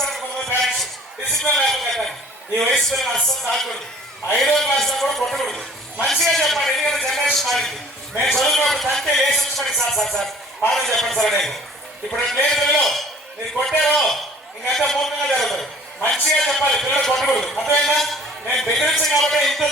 కొడతారు కొంతమంది parents discipline లేకపోతే ఈ వయసు పిల్లలు అస్సలు తాకూడదు 5వ క్లాస్ లో కూడా కొట్టకూడదు మంచిగా చెప్పండి ఎందుకంటే జనరేషన్ మారింది మేము చదువుకున్నప్పుడు తంతే లేచి సార్ సార్ సార్ పాఠం చెప్పండి సార్ నేను ఇప్పుడు లేదు పిల్లలు మీరు కొట్టారో ఇంకంతా మూలంగా జరుగుతుంది మంచిగా చెప్పాలి పిల్లలు కొట్టకూడదు అర్థమైందా నేను బెదిరించాను కాబట్టి ఇంత